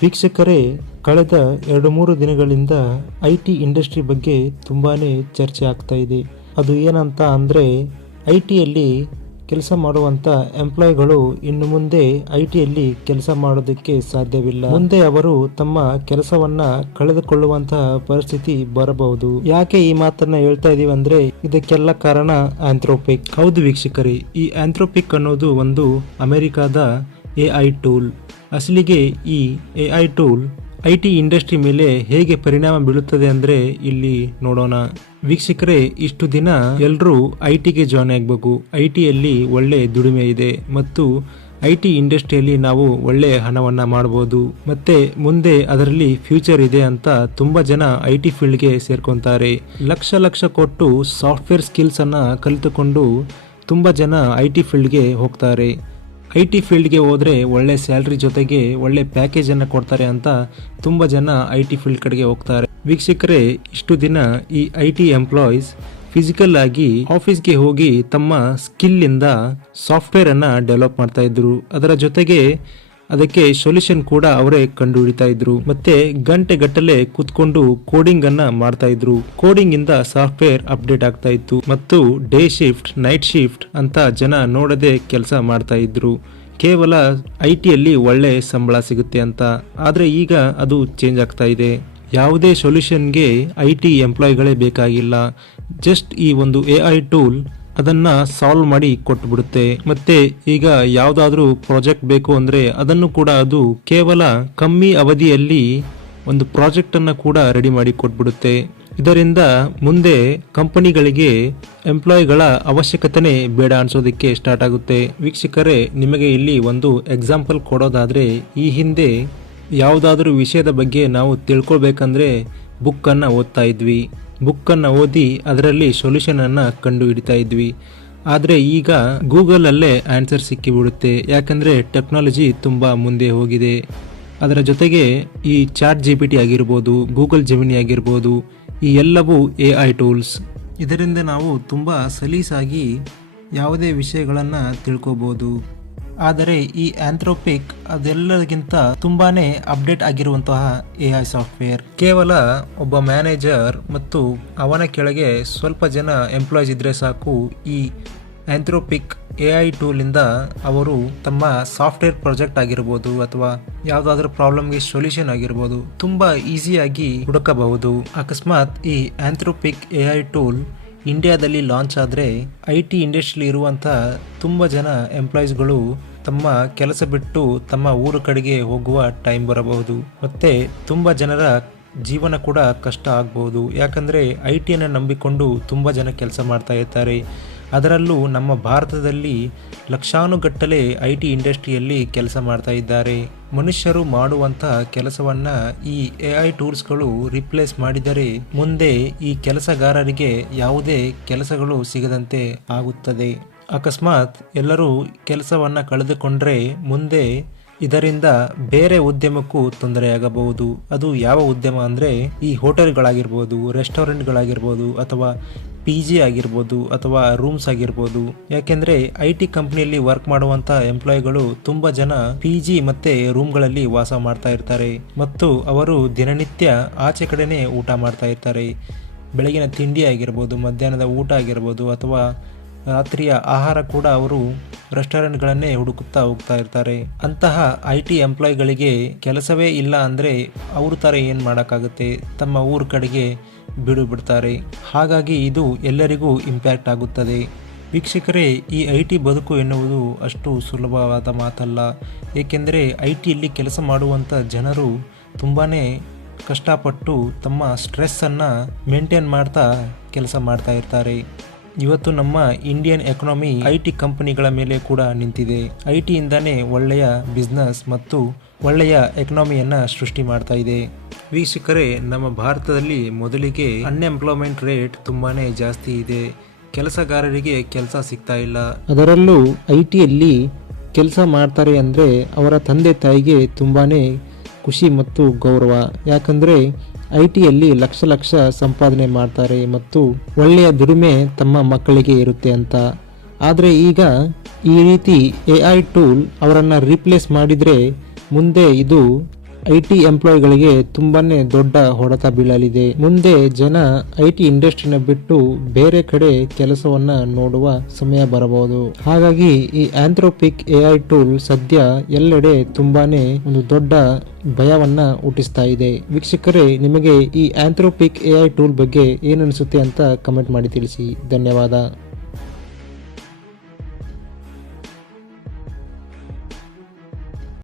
ವೀಕ್ಷಕರೇ, ಕಳೆದ 2-3 ದಿನಗಳಿಂದ IT ಇಂಡಸ್ಟ್ರಿ ಬಗ್ಗೆ ತುಂಬಾನೇ ಚರ್ಚೆ ಆಗ್ತಾ ಇದೆ. ಅದು ಏನಂತ ಅಂದರೆ ITಯಲ್ಲಿ ಕೆಲಸ ಮಾಡುವಂಥ ಎಂಪ್ಲಾಯ್ಗಳು ಇನ್ನು ಮುಂದೆ ITಯಲ್ಲಿ ಕೆಲಸ ಮಾಡೋದಕ್ಕೆ ಸಾಧ್ಯವಿಲ್ಲ. ಮುಂದೆ ಅವರು ತಮ್ಮ ಕೆಲಸವನ್ನ ಕಳೆದುಕೊಳ್ಳುವಂತಹ ಪರಿಸ್ಥಿತಿ ಬರಬಹುದು. ಯಾಕೆ ಈ ಮಾತನ್ನ ಹೇಳ್ತಾ ಇದೀವಿ ಅಂದ್ರೆ ಇದಕ್ಕೆಲ್ಲ ಕಾರಣ ಆಂಥ್ರೋಪಿಕ್. ಹೌದು ವೀಕ್ಷಕರೇ, ಈ ಆಂಥ್ರೋಪಿಕ್ ಅನ್ನೋದು ಒಂದು ಅಮೆರಿಕಾದ AI ಟೂಲ್. ಅಸಲಿಗೆ ಈ AI ಟೂಲ್ IT ಇಂಡಸ್ಟ್ರಿ ಮೇಲೆ ಹೇಗೆ ಪರಿಣಾಮ ಬೀಳುತ್ತದೆ ಅಂದ್ರೆ ಇಲ್ಲಿ ನೋಡೋಣ. ವೀಕ್ಷಕರೇ, ಇಷ್ಟು ದಿನ ಎಲ್ಲರೂ ITಗೆ ಜಾಯ್ನ್ ಆಗಬೇಕು. ITಯಲ್ಲಿ ಒಳ್ಳೆ ದುಡಿಮೆ ಇದೆ ಮತ್ತು IT ಇಂಡಸ್ಟ್ರಿಯಲ್ಲಿ ನಾವು ಒಳ್ಳೆ ಹಣವನ್ನ ಮಾಡಬಹುದು, ಮತ್ತೆ ಮುಂದೆ ಅದರಲ್ಲಿ ಫ್ಯೂಚರ್ ಇದೆ ಅಂತ ತುಂಬಾ ಜನ IT ಫೀಲ್ಡ್ಗೆ ಸೇರ್ಕೊಂತಾರೆ. ಲಕ್ಷ ಕೊಟ್ಟು ಸಾಫ್ಟ್ವೇರ್ ಸ್ಕಿಲ್ಸ್ ಅನ್ನ ಕಲಿತುಕೊಂಡು ತುಂಬಾ ಜನ IT ಫೀಲ್ಡ್ಗೆ ಹೋಗ್ತಾರೆ. IT ಫೀಲ್ಡ್ಗೆ ಹೋದರೆ ಒಳ್ಳೆ ಸ್ಯಾಲ್ರಿ ಜೊತೆಗೆ ಒಳ್ಳೆ ಪ್ಯಾಕೇಜ್ ಅನ್ನು ಕೊಡ್ತಾರೆ ಅಂತ ತುಂಬ ಜನ IT ಫೀಲ್ಡ್ ಕಡೆಗೆ ಹೋಗ್ತಾರೆ. ವೀಕ್ಷಕರೇ, ಇಷ್ಟು ದಿನ ಈ IT ಎಂಪ್ಲಾಯೀಸ್ ಫಿಸಿಕಲ್ ಆಗಿ ಆಫೀಸ್ಗೆ ಹೋಗಿ ತಮ್ಮ ಸ್ಕಿಲ್ಲಿಂದ ಸಾಫ್ಟ್ವೇರ್ ಅನ್ನ ಡೆವಲಪ್ ಮಾಡ್ತಾ ಇದ್ರು. ಅದರ ಜೊತೆಗೆ ಅದಕ್ಕೆ ಸೊಲ್ಯೂಷನ್ ಕೂಡ ಅವರೇ ಕಂಡು ಹಿಡಿತಾ ಇದ್ರು. ಮತ್ತೆ ಗಂಟೆಗಟ್ಟಲೆ ಕೂತ್ಕೊಂಡು ಕೋಡಿಂಗ್ ಅನ್ನ ಮಾಡ್ತಾ ಇದ್ರು. ಕೋಡಿಂಗ್ ಇಂದ ಸಾಫ್ಟ್ವೇರ್ ಅಪ್ಡೇಟ್ ಆಗ್ತಾ ಇತ್ತು ಮತ್ತು ಡೇ ಶಿಫ್ಟ್, ನೈಟ್ ಶಿಫ್ಟ್ ಅಂತ ಜನ ನೋಡದೆ ಕೆಲಸ ಮಾಡ್ತಾ ಇದ್ರು. ಕೇವಲ ITಯಲ್ಲಿ ಒಳ್ಳೆ ಸಂಬಳ ಸಿಗುತ್ತೆ ಅಂತ. ಆದ್ರೆ ಈಗ ಅದು ಚೇಂಜ್ ಆಗ್ತಾ ಇದೆ. ಯಾವುದೇ ಸೊಲ್ಯೂಷನ್ಗೆ IT ಎಂಪ್ಲಾಯ್ಗಳೇ ಬೇಕಾಗಿಲ್ಲ. ಜಸ್ಟ್ ಈ ಒಂದು AI ಟೂಲ್ ಅದನ್ನ ಸಾಲ್ವ್ ಮಾಡಿ ಕೊಟ್ಬಿಡುತ್ತೆ. ಮತ್ತೆ ಈಗ ಯಾವುದಾದ್ರೂ ಪ್ರಾಜೆಕ್ಟ್ ಬೇಕು ಅಂದ್ರೆ ಅದನ್ನು ಕೂಡ ಅದು ಕೇವಲ ಕಮ್ಮಿ ಅವಧಿಯಲ್ಲಿ ಒಂದು ಪ್ರಾಜೆಕ್ಟ್ ಅನ್ನ ಕೂಡ ರೆಡಿ ಮಾಡಿ ಕೊಟ್ಬಿಡುತ್ತೆ. ಇದರಿಂದ ಮುಂದೆ ಕಂಪನಿಗಳಿಗೆ ಎಂಪ್ಲಾಯ್ಗಳ ಅವಶ್ಯಕತೆನೇ ಬೇಡ ಅನ್ಸೋದಕ್ಕೆ ಸ್ಟಾರ್ಟ್ ಆಗುತ್ತೆ. ವೀಕ್ಷಕರೇ, ನಿಮಗೆ ಇಲ್ಲಿ ಒಂದು ಎಕ್ಸಾಂಪಲ್ ಕೊಡೋದಾದ್ರೆ, ಈ ಹಿಂದೆ ಯಾವುದಾದ್ರೂ ವಿಷಯದ ಬಗ್ಗೆ ನಾವು ತಿಳ್ಕೊಳ್ಬೇಕಂದ್ರೆ ಬುಕ್ ಅನ್ನ ಓದ್ತಾ ಇದ್ವಿ. ಬುಕ್ಕನ್ನು ಓದಿ ಅದರಲ್ಲಿ ಸೊಲ್ಯೂಷನ್ ಅನ್ನ ಕಂಡು ಹಿಡಿತಾ ಇದ್ವಿ. ಆದರೆ ಈಗ ಗೂಗಲಲ್ಲೇ ಆನ್ಸರ್ ಸಿಕ್ಕಿಬಿಡುತ್ತೆ. ಯಾಕಂದರೆ ಟೆಕ್ನಾಲಜಿ ತುಂಬ ಮುಂದೆ ಹೋಗಿದೆ. ಅದರ ಜೊತೆಗೆ ಈ ಚಾಟ್ GPT ಆಗಿರ್ಬೋದು, ಗೂಗಲ್ ಜೆಮಿನಿ ಆಗಿರ್ಬೋದು, ಈ ಎಲ್ಲವೂ AI ಟೂಲ್ಸ್. ಇದರಿಂದ ನಾವು ತುಂಬ ಸಲೀಸಾಗಿ ಯಾವುದೇ ವಿಷಯಗಳನ್ನು ತಿಳ್ಕೋಬೋದು. ಆದರೆ ಈ ಆಂಥ್ರೋಪಿಕ್ ಅದೆಲ್ಲದಕ್ಕಿಂತ ತುಂಬಾನೇ ಅಪ್ಡೇಟ್ ಆಗಿರುವಂತಹ AI ಸಾಫ್ಟ್ವೇರ್. ಕೇವಲ ಒಬ್ಬ ಮ್ಯಾನೇಜರ್ ಮತ್ತು ಅವನ ಕೆಳಗೆ ಸ್ವಲ್ಪ ಜನ ಎಂಪ್ಲಾಯೀಸ್ ಇದ್ರೆ ಸಾಕು. ಈ ಆಂಥ್ರೋಪಿಕ್ AI ಟೂಲಿಂದ ಅವರು ತಮ್ಮ ಸಾಫ್ಟ್ವೇರ್ ಪ್ರಾಜೆಕ್ಟ್ ಆಗಿರ್ಬೋದು ಅಥವಾ ಯಾವುದಾದ್ರೂ ಪ್ರಾಬ್ಲಮ್ಗೆ ಸೊಲ್ಯೂಷನ್ ಆಗಿರ್ಬೋದು ತುಂಬ ಈಸಿಯಾಗಿ ಹುಡುಕಬಹುದು. ಅಕಸ್ಮಾತ್ ಈ ಆಂಥ್ರೋಪಿಕ್ AI ಟೂಲ್ ಇಂಡಿಯಾದಲ್ಲಿ ಲಾಂಚ್ ಆದರೆ IT ಇಂಡಸ್ಟ್ರಿಯಲ್ಲಿ ಇರುವಂಥ ತುಂಬ ಜನ ಎಂಪ್ಲಾಯೀಸ್ಗಳು ತಮ್ಮ ಕೆಲಸ ಬಿಟ್ಟು ತಮ್ಮ ಊರು ಕಡೆಗೆ ಹೋಗುವ ಟೈಮ್ ಬರಬಹುದು. ಮತ್ತು ತುಂಬ ಜನರ ಜೀವನ ಕೂಡ ಕಷ್ಟ ಆಗ್ಬೋದು. ಯಾಕಂದರೆ ITಯನ್ನು ನಂಬಿಕೊಂಡು ತುಂಬ ಜನ ಕೆಲಸ ಮಾಡ್ತಾ ಇರ್ತಾರೆ. ಅದರಲ್ಲೂ ನಮ್ಮ ಭಾರತದಲ್ಲಿ ಲಕ್ಷಾನುಗಟ್ಟಲೆ IT ಇಂಡಸ್ಟ್ರಿಯಲ್ಲಿ ಕೆಲಸ ಮಾಡ್ತಾ ಇದ್ದಾರೆ. ಮನುಷ್ಯರು ಮಾಡುವಂಥ ಕೆಲಸವನ್ನ ಈ AI ಟೂಲ್ಸ್ಗಳು ರಿಪ್ಲೇಸ್ ಮಾಡಿದರೆ ಮುಂದೆ ಈ ಕೆಲಸಗಾರರಿಗೆ ಯಾವುದೇ ಕೆಲಸಗಳು ಸಿಗದಂತೆ ಆಗುತ್ತದೆ. ಅಕಸ್ಮಾತ್ ಎಲ್ಲರೂ ಕೆಲಸವನ್ನ ಕಳೆದುಕೊಂಡ್ರೆ ಮುಂದೆ ಇದರಿಂದ ಬೇರೆ ಉದ್ಯಮಕ್ಕೂ ತೊಂದರೆಯಾಗಬಹುದು. ಅದು ಯಾವ ಉದ್ಯಮ ಅಂದರೆ ಈ ಹೋಟೆಲ್ಗಳಾಗಿರ್ಬೋದು, ರೆಸ್ಟೋರೆಂಟ್ಗಳಾಗಿರ್ಬೋದು, ಅಥವಾ PG ಆಗಿರ್ಬೋದು, ಅಥವಾ ರೂಮ್ಸ್ ಆಗಿರ್ಬೋದು. ಯಾಕೆಂದರೆ IT ಕಂಪ್ನಿಯಲ್ಲಿ ವರ್ಕ್ ಮಾಡುವಂಥ ಎಂಪ್ಲಾಯ್ಗಳು ತುಂಬ ಜನ PG ಮತ್ತು ರೂಮ್ಗಳಲ್ಲಿ ವಾಸ ಮಾಡ್ತಾ ಇರ್ತಾರೆ ಮತ್ತು ಅವರು ದಿನನಿತ್ಯ ಆಚೆ ಕಡೆನೇ ಊಟ ಮಾಡ್ತಾ ಇರ್ತಾರೆ. ಬೆಳಗಿನ ತಿಂಡಿ ಆಗಿರ್ಬೋದು, ಮಧ್ಯಾಹ್ನದ ಊಟ ಆಗಿರ್ಬೋದು, ಅಥವಾ ರಾತ್ರಿಯ ಆಹಾರ ಕೂಡ ಅವರು ರೆಸ್ಟೋರೆಂಟ್ಗಳನ್ನೇ ಹುಡುಕುತ್ತಾ ಹೋಗ್ತಾ ಇರ್ತಾರೆ. ಅಂತಹ IT ಎಂಪ್ಲಾಯ್ಗಳಿಗೆ ಕೆಲಸವೇ ಇಲ್ಲ ಅಂದರೆ ಅವ್ರ ಥರ ಏನು ಮಾಡೋಕ್ಕಾಗುತ್ತೆ, ತಮ್ಮ ಊರ ಕಡೆಗೆ ಬಿಡುಬಿಡ್ತಾರೆ. ಹಾಗಾಗಿ ಇದು ಎಲ್ಲರಿಗೂ ಇಂಪ್ಯಾಕ್ಟ್ ಆಗುತ್ತದೆ. ವೀಕ್ಷಕರೇ, ಈ IT ಬದುಕು ಎನ್ನುವುದು ಅಷ್ಟು ಸುಲಭವಾದ ಮಾತಲ್ಲ. ಏಕೆಂದರೆ ITಯಲ್ಲಿ ಕೆಲಸ ಮಾಡುವಂಥ ಜನರು ತುಂಬಾ ಕಷ್ಟಪಟ್ಟು ತಮ್ಮ ಸ್ಟ್ರೆಸ್ಸನ್ನು ಮೇಂಟೈನ್ ಮಾಡ್ತಾ ಕೆಲಸ ಮಾಡ್ತಾ ಇರ್ತಾರೆ. ಇವತ್ತು ನಮ್ಮ ಇಂಡಿಯನ್ ಎಕಾನಮಿ IT ಕಂಪನಿಗಳ ಮೇಲೆ ಕೂಡ ನಿಂತಿದೆ. IT ಇಂದಾನೇ ಒಳ್ಳೆಯ ಬಿಸ್ನೆಸ್ ಮತ್ತು ಒಳ್ಳೆಯ ಎಕನಾಮಿಯನ್ನು ಸೃಷ್ಟಿ ಮಾಡ್ತಾ ಇದೆ. ವೀಕ್ಷಕರೇ, ನಮ್ಮ ಭಾರತದಲ್ಲಿ ಮೊದಲಿಗೆ ಅನ್ಎಂಪ್ಲಾಯ್ಮೆಂಟ್ ರೇಟ್ ತುಂಬಾನೇ ಜಾಸ್ತಿ ಇದೆ. ಕೆಲಸಗಾರರಿಗೆ ಕೆಲಸ ಸಿಗ್ತಾ ಇಲ್ಲ. ಅದರಲ್ಲೂ ITಯಲ್ಲಿ ಕೆಲಸ ಮಾಡ್ತಾರೆ ಅಂದರೆ ಅವರ ತಂದೆ ತಾಯಿಗೆ ತುಂಬಾನೇ ಖುಷಿ ಮತ್ತು ಗೌರವ. ಯಾಕಂದರೆ ITಯಲ್ಲಿ ಲಕ್ಷ ಸಂಪಾದನೆ ಮಾಡ್ತಾರೆ ಮತ್ತು ಒಳ್ಳೆಯ ದುಡಿಮೆ ತಮ್ಮ ಮಕ್ಕಳಿಗೆ ಇರುತ್ತೆ ಅಂತ. ಆದರೆ ಈಗ ಈ ರೀತಿ AI ಟೂಲ್ ಅವರನ್ನು ರೀಪ್ಲೇಸ್ ಮಾಡಿದರೆ ಮುಂದೆ ಇದು IT ಎಂಪ್ಲಾಯ್ಗಳಿಗೆ ತುಂಬಾನೇ ದೊಡ್ಡ ಹೊಡೆತ ಬೀಳಲಿದೆ. ಮುಂದೆ ಜನ IT ಇಂಡಸ್ಟ್ರಿನ ಬಿಟ್ಟು ಬೇರೆ ಕಡೆ ಕೆಲಸವನ್ನ ನೋಡುವ ಸಮಯ ಬರಬಹುದು. ಹಾಗಾಗಿ ಈ ಆಂಥ್ರೋಪಿಕ್ AI ಟೂಲ್ ಸದ್ಯ ಎಲ್ಲೆಡೆ ತುಂಬಾನೇ ಒಂದು ದೊಡ್ಡ ಭಯವನ್ನ ಹುಟ್ಟಿಸ್ತಾ ಇದೆ. ವೀಕ್ಷಕರೇ, ನಿಮಗೆ ಈ ಆಂಥ್ರೋಪಿಕ್ AI ಟೂಲ್ ಬಗ್ಗೆ ಏನನ್ಸುತ್ತೆ ಅಂತ ಕಮೆಂಟ್ ಮಾಡಿ ತಿಳಿಸಿ. ಧನ್ಯವಾದ.